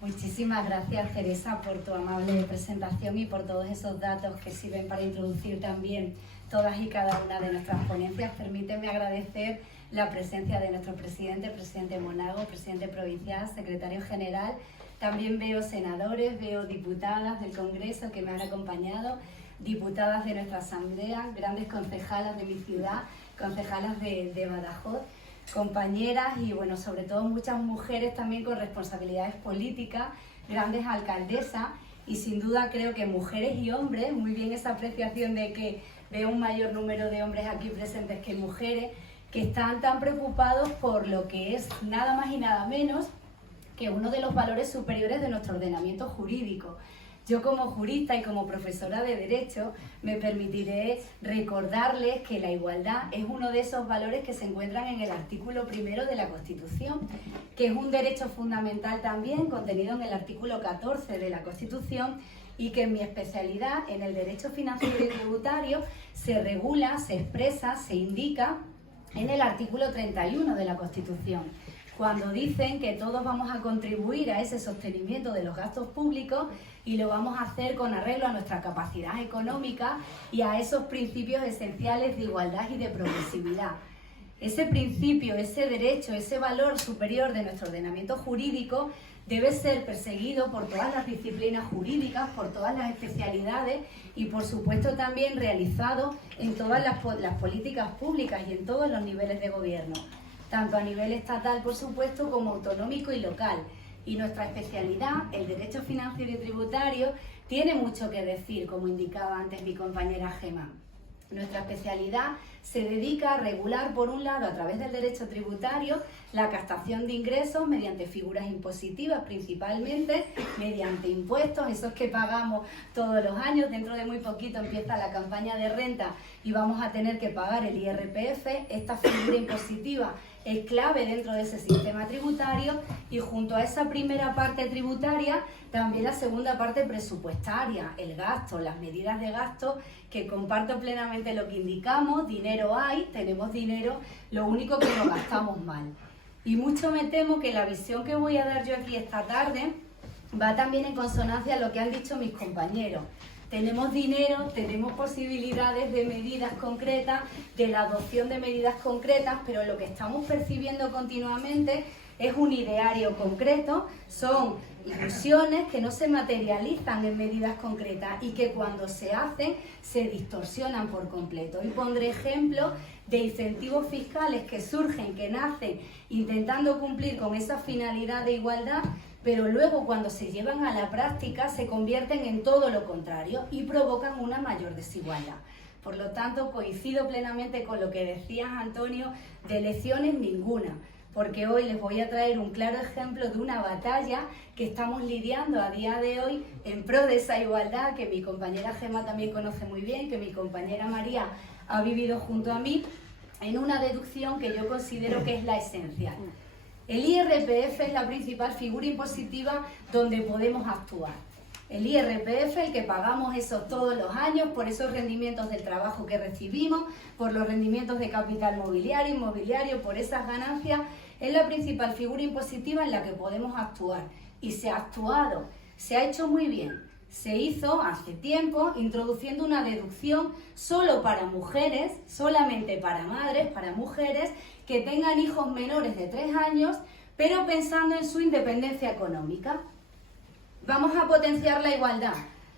Muchísimas gracias, Teresa, por tu amable presentación y por todos esos datos que sirven para introducir también todas y cada una de nuestras ponencias. Permíteme agradecer la presencia de nuestro presidente Monago, presidente provincial, secretario general. También veo senadores, veo diputadas del Congreso que me han acompañado, diputadas de nuestra asamblea, grandes concejalas de mi ciudad, concejalas de Badajoz, compañeras y, bueno, sobre todo muchas mujeres también con responsabilidades políticas, grandes alcaldesas y sin duda creo que mujeres y hombres, muy bien esa apreciación de que veo un mayor número de hombres aquí presentes que mujeres, que están tan preocupados por lo que es nada más y nada menos que uno de los valores superiores de nuestro ordenamiento jurídico. Yo como jurista y como profesora de Derecho me permitiré recordarles que la igualdad es uno de esos valores que se encuentran en el artículo 1 de la Constitución, que es un derecho fundamental también contenido en el artículo 14 de la Constitución y que en mi especialidad, en el derecho financiero y tributario, se regula, se expresa, se indica en el artículo 31 de la Constitución, cuando dicen que todos vamos a contribuir a ese sostenimiento de los gastos públicos y lo vamos a hacer con arreglo a nuestra capacidad económica y a esos principios esenciales de igualdad y de progresividad. Ese principio, ese derecho, ese valor superior de nuestro ordenamiento jurídico debe ser perseguido por todas las disciplinas jurídicas, por todas las especialidades y, por supuesto, también realizado en todas las políticas públicas y en todos los niveles de gobierno, tanto a nivel estatal, por supuesto, como autonómico y local. Y nuestra especialidad, el derecho financiero y tributario, tiene mucho que decir, como indicaba antes mi compañera Gemma. Nuestra especialidad se dedica a regular, por un lado, a través del derecho tributario, la captación de ingresos mediante figuras impositivas, principalmente mediante impuestos, esos que pagamos todos los años. Dentro de muy poquito empieza la campaña de renta y vamos a tener que pagar el IRPF. Esta figura impositiva es clave dentro de ese sistema tributario y junto a esa primera parte tributaria también la segunda parte presupuestaria, el gasto, las medidas de gasto, que comparto plenamente lo que indicamos. Dinero hay, tenemos dinero, lo único que lo gastamos mal. Y mucho me temo que la visión que voy a dar yo aquí esta tarde va también en consonancia a lo que han dicho mis compañeros. Tenemos dinero, tenemos posibilidades de medidas concretas, de la adopción de medidas concretas, pero lo que estamos percibiendo continuamente es un ideario concreto, son ilusiones que no se materializan en medidas concretas y que cuando se hacen se distorsionan por completo. Y pondré ejemplos de incentivos fiscales que surgen, que nacen intentando cumplir con esa finalidad de igualdad, pero luego cuando se llevan a la práctica se convierten en todo lo contrario y provocan una mayor desigualdad. Por lo tanto, coincido plenamente con lo que decías, Antonio, de lecciones ninguna, porque hoy les voy a traer un claro ejemplo de una batalla que estamos lidiando a día de hoy en pro de esa igualdad, que mi compañera Gemma también conoce muy bien, que mi compañera María ha vivido junto a mí, en una deducción que yo considero que es la esencial. El IRPF es la principal figura impositiva donde podemos actuar. El IRPF, el que pagamos esos todos los años por esos rendimientos del trabajo que recibimos, por los rendimientos de capital mobiliario, inmobiliario, por esas ganancias, es la principal figura impositiva en la que podemos actuar. Y se ha actuado, se ha hecho muy bien. Se hizo hace tiempo introduciendo una deducción solo para mujeres, solamente para madres, para mujeres que tengan hijos menores de 3 años, pero pensando en su independencia económica. Vamos a potenciar la igualdad.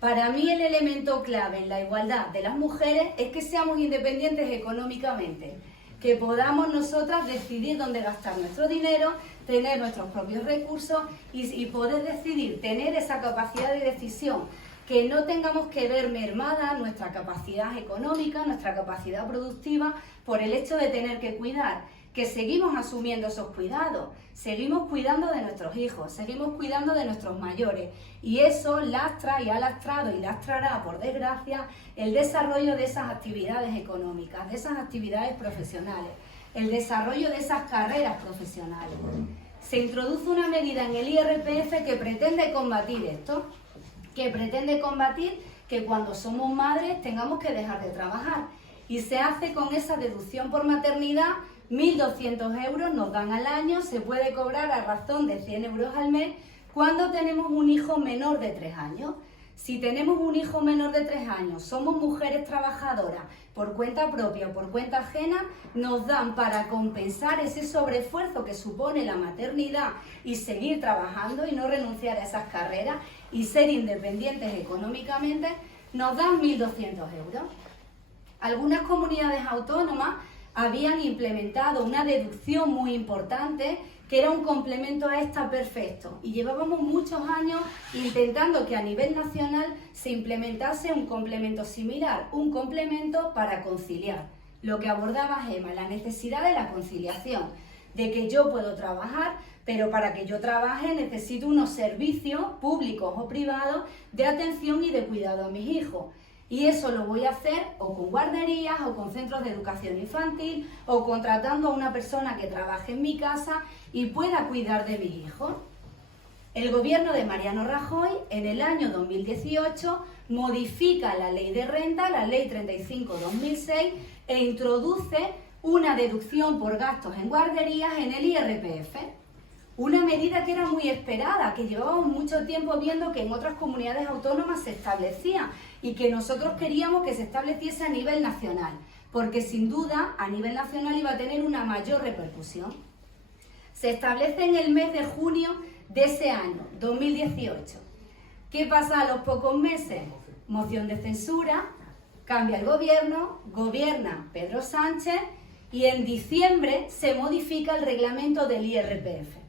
Para mí el elemento clave en la igualdad de las mujeres es que seamos independientes económicamente, que podamos nosotras decidir dónde gastar nuestro dinero, tener nuestros propios recursos y poder decidir, tener esa capacidad de decisión, que no tengamos que ver mermada nuestra capacidad económica, nuestra capacidad productiva por el hecho de tener que cuidar, que seguimos asumiendo esos cuidados, seguimos cuidando de nuestros hijos, seguimos cuidando de nuestros mayores y eso lastra y ha lastrado y lastrará, por desgracia, el desarrollo de esas actividades económicas, de esas actividades profesionales, el desarrollo de esas carreras profesionales. Se introduce una medida en el IRPF que pretende combatir esto, que pretende combatir que cuando somos madres tengamos que dejar de trabajar y se hace con esa deducción por maternidad. 1.200 euros nos dan al año, se puede cobrar a razón de 100 euros al mes, ¿Cuándo tenemos un hijo menor de 3 años? Si tenemos un hijo menor de 3 años, somos mujeres trabajadoras por cuenta propia o por cuenta ajena, nos dan para compensar ese sobreesfuerzo que supone la maternidad y seguir trabajando y no renunciar a esas carreras y ser independientes económicamente, nos dan 1.200 euros. Algunas comunidades autónomas habían implementado una deducción muy importante que era un complemento a esta perfecto, y llevábamos muchos años intentando que a nivel nacional se implementase un complemento similar, un complemento para conciliar. Lo que abordaba Gemma, la necesidad de la conciliación, de que yo puedo trabajar, pero para que yo trabaje necesito unos servicios públicos o privados de atención y de cuidado a mis hijos. Y eso lo voy a hacer o con guarderías o con centros de educación infantil o contratando a una persona que trabaje en mi casa y pueda cuidar de mis hijos. El gobierno de Mariano Rajoy en el año 2018 modifica la ley de renta, la ley 35/2006, e introduce una deducción por gastos en guarderías en el IRPF. Una medida que era muy esperada, que llevábamos mucho tiempo viendo que en otras comunidades autónomas se establecía y que nosotros queríamos que se estableciese a nivel nacional, porque sin duda a nivel nacional iba a tener una mayor repercusión. Se establece en el mes de junio de ese año, 2018. ¿Qué pasa a los pocos meses? Moción de censura, cambia el gobierno, gobierna Pedro Sánchez y en diciembre se modifica el reglamento del IRPF.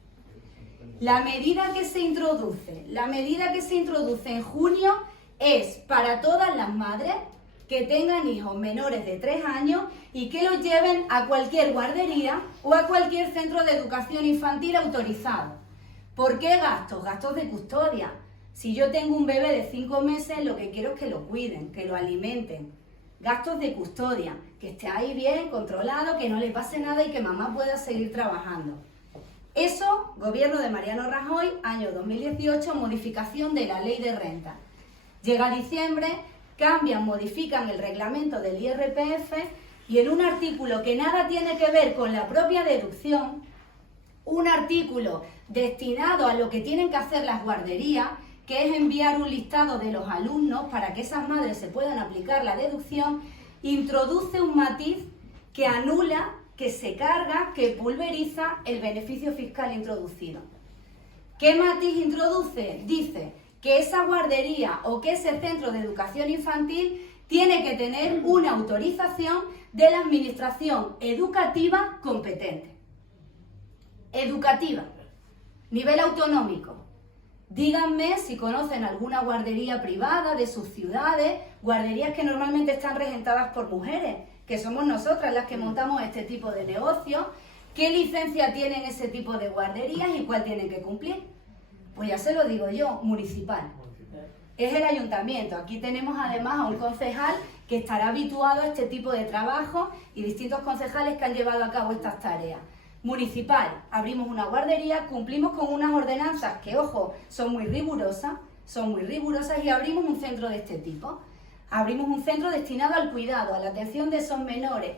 La medida que se introduce en junio es para todas las madres que tengan hijos menores de 3 años y que los lleven a cualquier guardería o a cualquier centro de educación infantil autorizado. ¿Por qué gastos? Gastos de custodia. Si yo tengo un bebé de 5 meses, lo que quiero es que lo cuiden, que lo alimenten. Gastos de custodia, que esté ahí bien, controlado, que no le pase nada y que mamá pueda seguir trabajando. Eso, gobierno de Mariano Rajoy, año 2018, modificación de la ley de renta. Llega diciembre, cambian, modifican el reglamento del IRPF y en un artículo que nada tiene que ver con la propia deducción, un artículo destinado a lo que tienen que hacer las guarderías, que es enviar un listado de los alumnos para que esas madres se puedan aplicar la deducción, introduce un matiz que anula, que se carga, que pulveriza el beneficio fiscal introducido. ¿Qué matiz introduce? Dice que esa guardería o que ese centro de educación infantil tiene que tener una autorización de la administración educativa competente. Educativa, nivel autonómico. Díganme si conocen alguna guardería privada de sus ciudades, guarderías que normalmente están regentadas por mujeres, que somos nosotras las que montamos este tipo de negocios. ¿Qué licencia tienen ese tipo de guarderías y cuál tienen que cumplir? Pues ya se lo digo yo, municipal. Es el ayuntamiento. Aquí tenemos además a un concejal que estará habituado a este tipo de trabajo y distintos concejales que han llevado a cabo estas tareas. Municipal, abrimos una guardería, cumplimos con unas ordenanzas que, ojo, son muy rigurosas y abrimos un centro de este tipo. Abrimos un centro destinado al cuidado, a la atención de esos menores.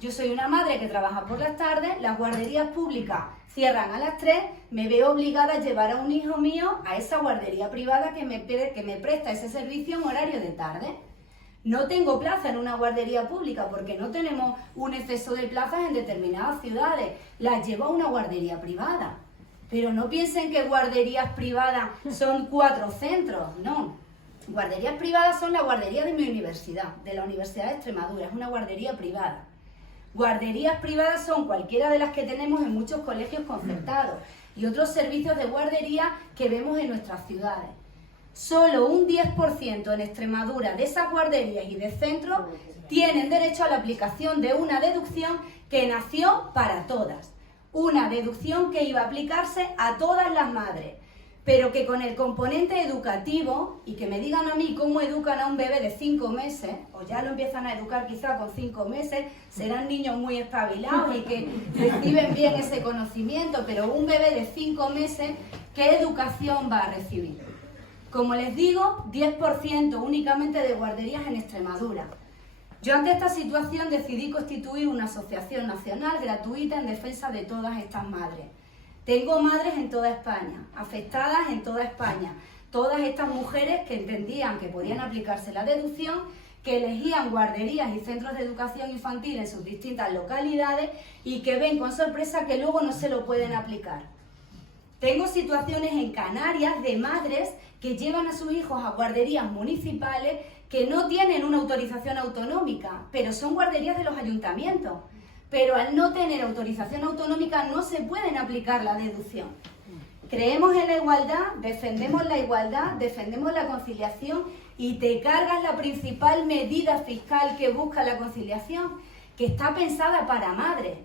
Yo soy una madre que trabaja por las tardes, las guarderías públicas cierran a las 3, me veo obligada a llevar a un hijo mío a esa guardería privada que me presta ese servicio en horario de tarde. No tengo plaza en una guardería pública porque no tenemos un exceso de plazas en determinadas ciudades. Las llevo a una guardería privada. Pero no piensen que guarderías privadas son 4 centros, no. Guarderías privadas son la guardería de mi universidad, de la Universidad de Extremadura, es una guardería privada. Guarderías privadas son cualquiera de las que tenemos en muchos colegios concertados y otros servicios de guardería que vemos en nuestras ciudades. Solo un 10% en Extremadura de esas guarderías y de centros tienen derecho a la aplicación de una deducción que nació para todas. Una deducción que iba a aplicarse a todas las madres, pero que con el componente educativo, y que me digan a mí cómo educan a un bebé de 5 meses, o ya lo empiezan a educar quizá con 5 meses, serán niños muy espabilados y que reciben bien ese conocimiento, pero un bebé de 5 meses, ¿qué educación va a recibir? Como les digo, 10% únicamente de guarderías en Extremadura. Yo ante esta situación decidí constituir una asociación nacional gratuita en defensa de todas estas madres. Tengo madres en toda España, afectadas en toda España. Todas estas mujeres que entendían que podían aplicarse la deducción, que elegían guarderías y centros de educación infantil en sus distintas localidades y que ven con sorpresa que luego no se lo pueden aplicar. Tengo situaciones en Canarias de madres que llevan a sus hijos a guarderías municipales que no tienen una autorización autonómica, pero son guarderías de los ayuntamientos. Pero al no tener autorización autonómica no se pueden aplicar la deducción. Creemos en la igualdad, defendemos la conciliación y te cargas la principal medida fiscal que busca la conciliación, que está pensada para madres.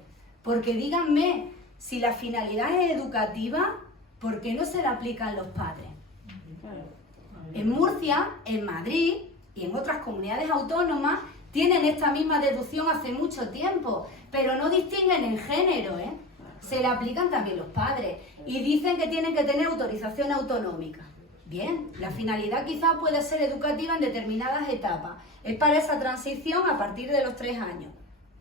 Porque díganme, si la finalidad es educativa, ¿por qué no se la aplican los padres? En Murcia, en Madrid y en otras comunidades autónomas tienen esta misma deducción hace mucho tiempo, pero no distinguen en género, ¿eh? Se la aplican también los padres y dicen que tienen que tener autorización autonómica. Bien, la finalidad quizás puede ser educativa en determinadas etapas. Es para esa transición a partir de los 3 años.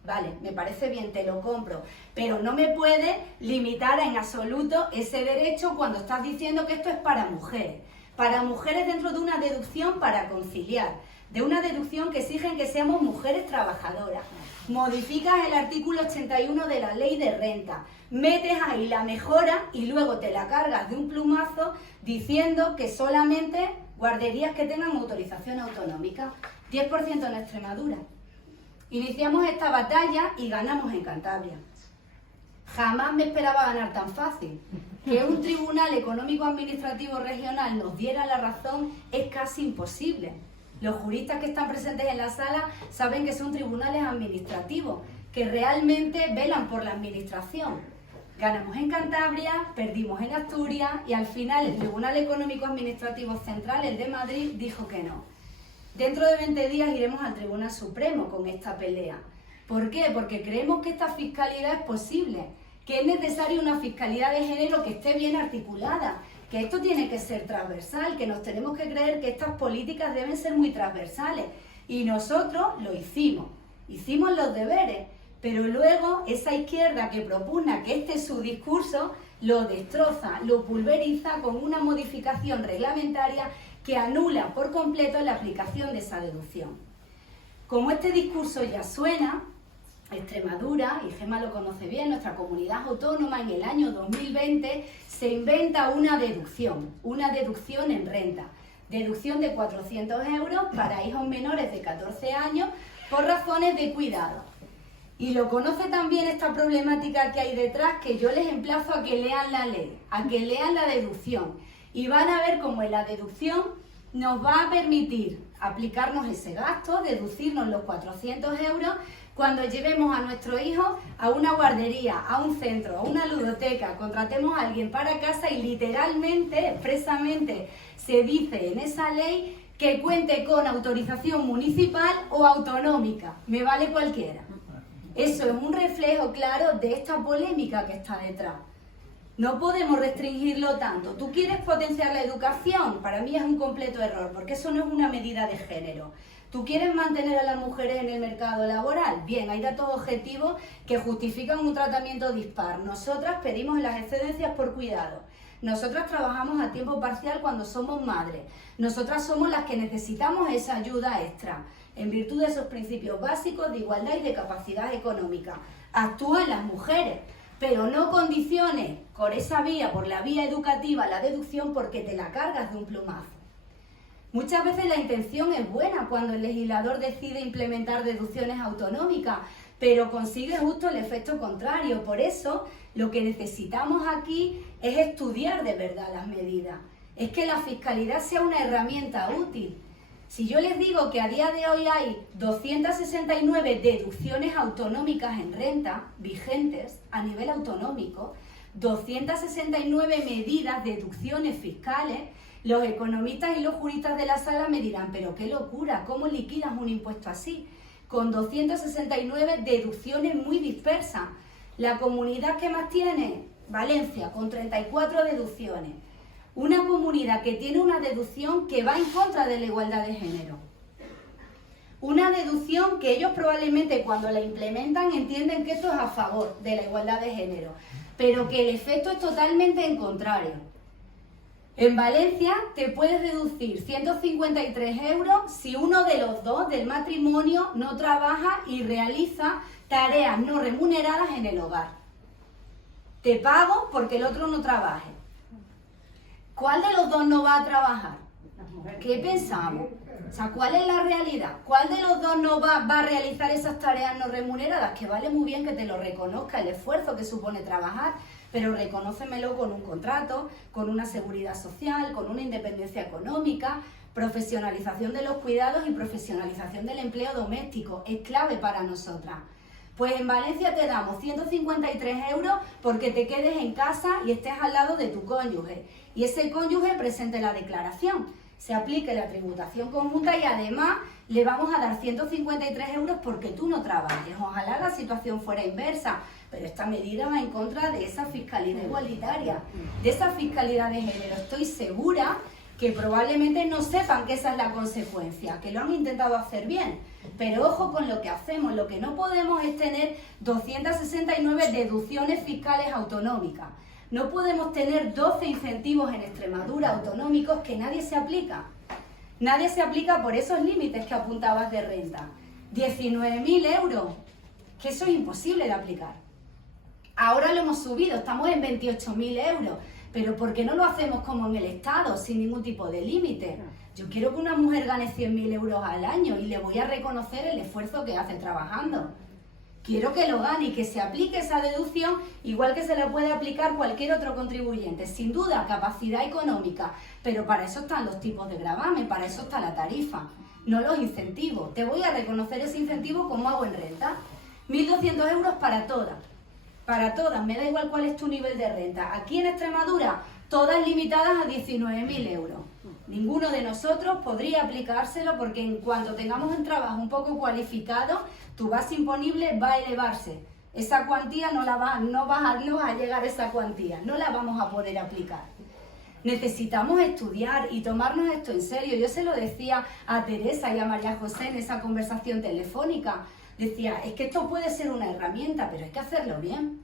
Vale, me parece bien, te lo compro, pero no me puede limitar en absoluto ese derecho cuando estás diciendo que esto es para mujeres dentro de una deducción para conciliar, de una deducción que exigen que seamos mujeres trabajadoras. Modificas el artículo 81 de la ley de renta, metes ahí la mejora y luego te la cargas de un plumazo diciendo que solamente guarderías que tengan autorización autonómica, 10% en Extremadura. Iniciamos esta batalla y ganamos en Cantabria. Jamás me esperaba ganar tan fácil. Que un tribunal económico administrativo regional nos diera la razón es casi imposible. Los juristas que están presentes en la sala saben que son tribunales administrativos, que realmente velan por la administración. Ganamos en Cantabria, perdimos en Asturias y al final el Tribunal Económico Administrativo Central, el de Madrid, dijo que no. Dentro de 20 días iremos al Tribunal Supremo con esta pelea. ¿Por qué? Porque creemos que esta fiscalidad es posible, que es necesaria una fiscalidad de género que esté bien articulada, que esto tiene que ser transversal, que nos tenemos que creer que estas políticas deben ser muy transversales. Y nosotros lo hicimos los deberes, pero luego esa izquierda que propugna que este es su discurso, lo destroza, lo pulveriza con una modificación reglamentaria que anula por completo la aplicación de esa deducción. Como este discurso ya suena, Extremadura, y Gemma lo conoce bien, nuestra comunidad autónoma en el año 2020 se inventa una deducción en renta, deducción de 400 euros para hijos menores de 14 años por razones de cuidado. Y lo conoce también esta problemática que hay detrás, que yo les emplazo a que lean la ley, a que lean la deducción. Y van a ver cómo en la deducción nos va a permitir aplicarnos ese gasto, deducirnos los 400 euros, cuando llevemos a nuestro hijo a una guardería, a un centro, a una ludoteca, contratemos a alguien para casa y literalmente, expresamente, se dice en esa ley que cuente con autorización municipal o autonómica, me vale cualquiera. Eso es un reflejo claro de esta polémica que está detrás. No podemos restringirlo tanto. ¿Tú quieres potenciar la educación? Para mí es un completo error, porque eso no es una medida de género. ¿Tú quieres mantener a las mujeres en el mercado laboral? Bien, hay datos objetivos que justifican un tratamiento dispar. Nosotras pedimos las excedencias por cuidado. Nosotras trabajamos a tiempo parcial cuando somos madres. Nosotras somos las que necesitamos esa ayuda extra, en virtud de esos principios básicos de igualdad y de capacidad económica. Actúan las mujeres, pero no condiciones por esa vía, por la vía educativa, la deducción, porque te la cargas de un plumazo. Muchas veces la intención es buena cuando el legislador decide implementar deducciones autonómicas, pero consigue justo el efecto contrario. Por eso, lo que necesitamos aquí es estudiar de verdad las medidas. Es que la fiscalidad sea una herramienta útil. Si yo les digo que a día de hoy hay 269 deducciones autonómicas en renta vigentes a nivel autonómico, 269 medidas, deducciones fiscales, los economistas y los juristas de la sala me dirán, pero qué locura, ¿cómo liquidas un impuesto así? Con 269 deducciones muy dispersas. La comunidad que más tiene, Valencia, con 34 deducciones. Una comunidad que tiene una deducción que va en contra de la igualdad de género. Una deducción que ellos probablemente cuando la implementan entienden que esto es a favor de la igualdad de género. pero que el efecto es totalmente en contrario. En Valencia te puedes deducir 153 euros si uno de los dos del matrimonio no trabaja y realiza tareas no remuneradas en el hogar. Te pago porque el otro no trabaje. ¿Cuál de los dos no va a trabajar? ¿Qué pensamos? O sea, ¿cuál es la realidad? ¿Cuál de los dos no va a realizar esas tareas no remuneradas? Que vale muy bien que te lo reconozca el esfuerzo que supone trabajar, pero reconócemelo con un contrato, con una seguridad social, con una independencia económica, profesionalización de los cuidados y profesionalización del empleo doméstico. Es clave para nosotras. Pues en Valencia te damos 153 euros porque te quedes en casa y estés al lado de tu cónyuge. Y ese cónyuge presente la declaración, se aplique la tributación conjunta y además le vamos a dar 153 euros porque tú no trabajes. Ojalá la situación fuera inversa, pero esta medida va en contra de esa fiscalidad igualitaria, de esa fiscalidad de género. Estoy segura que probablemente no sepan que esa es la consecuencia, que lo han intentado hacer bien, pero ojo con lo que hacemos. Lo que no podemos es tener 269 deducciones fiscales autonómicas. No podemos tener 12 incentivos en Extremadura autonómicos que nadie se aplica. Nadie se aplica por esos límites que apuntabas de renta. 19.000 euros, que eso es imposible de aplicar. Ahora lo hemos subido, estamos en 28.000 euros. Pero ¿por qué no lo hacemos como en el Estado, sin ningún tipo de límite? Yo quiero que una mujer gane 100.000 euros al año y le voy a reconocer el esfuerzo que hace trabajando. Quiero que lo gane y que se aplique esa deducción igual que se le puede aplicar cualquier otro contribuyente. Sin duda, capacidad económica, pero para eso están los tipos de gravamen, para eso está la tarifa, no los incentivos. Te voy a reconocer ese incentivo como hago en renta. 1.200 euros para todas. Para todas, me da igual cuál es tu nivel de renta. Aquí en Extremadura, todas limitadas a 19.000 euros. Ninguno de nosotros podría aplicárselo porque en cuanto tengamos un trabajo un poco cualificado, tu base imponible va a elevarse. Esa cuantía no va a llegar a esa cuantía, no la vamos a poder aplicar. Necesitamos estudiar y tomarnos esto en serio. Yo se lo decía a Teresa y a María José en esa conversación telefónica. Decía, es que esto puede ser una herramienta, pero hay que hacerlo bien.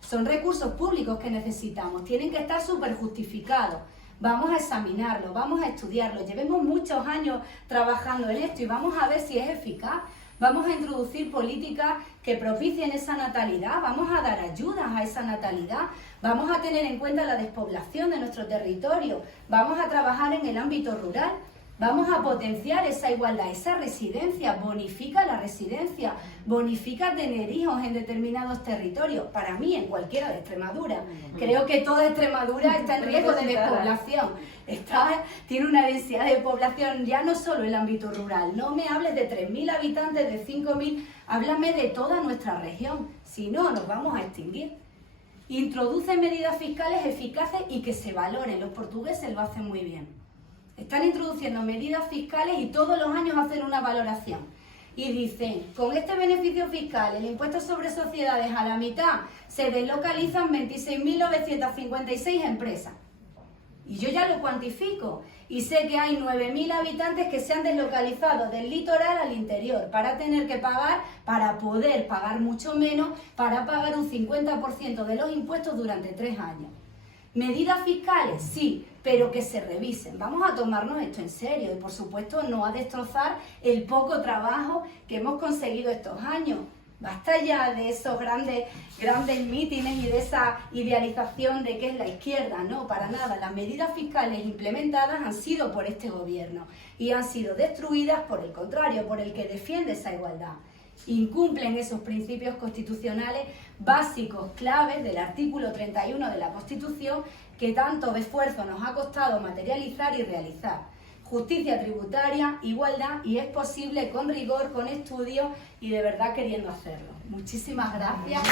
Son recursos públicos que necesitamos, tienen que estar súper justificados. Vamos a examinarlo, vamos a estudiarlo. Llevemos muchos años trabajando en esto y vamos a ver si es eficaz. Vamos a introducir políticas que propicien esa natalidad, vamos a dar ayudas a esa natalidad, vamos a tener en cuenta la despoblación de nuestro territorio, vamos a trabajar en el ámbito rural. Vamos a potenciar esa igualdad, esa residencia, bonifica la residencia, bonifica tener hijos en determinados territorios. Para mí, en cualquiera de Extremadura. Creo que toda Extremadura está en riesgo de despoblación. Tiene una densidad de población, ya no solo el ámbito rural. No me hables de 3.000 habitantes, de 5.000, háblame de toda nuestra región. Si no, nos vamos a extinguir. Introduce medidas fiscales eficaces y que se valoren. Los portugueses lo hacen muy bien. Están introduciendo medidas fiscales y todos los años hacen una valoración. Y dicen, con este beneficio fiscal, el impuesto sobre sociedades a la mitad, se deslocalizan 26.956 empresas. Y yo ya lo cuantifico. Y sé que hay 9.000 habitantes que se han deslocalizado del litoral al interior para tener que pagar, para poder pagar mucho menos, para pagar un 50% de los impuestos durante 3 años. Medidas fiscales, sí, pero que se revisen. Vamos a tomarnos esto en serio y, por supuesto, no a destrozar el poco trabajo que hemos conseguido estos años. Basta ya de esos grandes mítines y de esa idealización de que es la izquierda. No, para nada. Las medidas fiscales implementadas han sido por este gobierno y han sido destruidas por el contrario, por el que defiende esa igualdad. Incumplen esos principios constitucionales básicos, claves del artículo 31 de la Constitución que tanto esfuerzo nos ha costado materializar y realizar. Justicia tributaria, igualdad, y es posible con rigor, con estudio y de verdad queriendo hacerlo. Muchísimas gracias.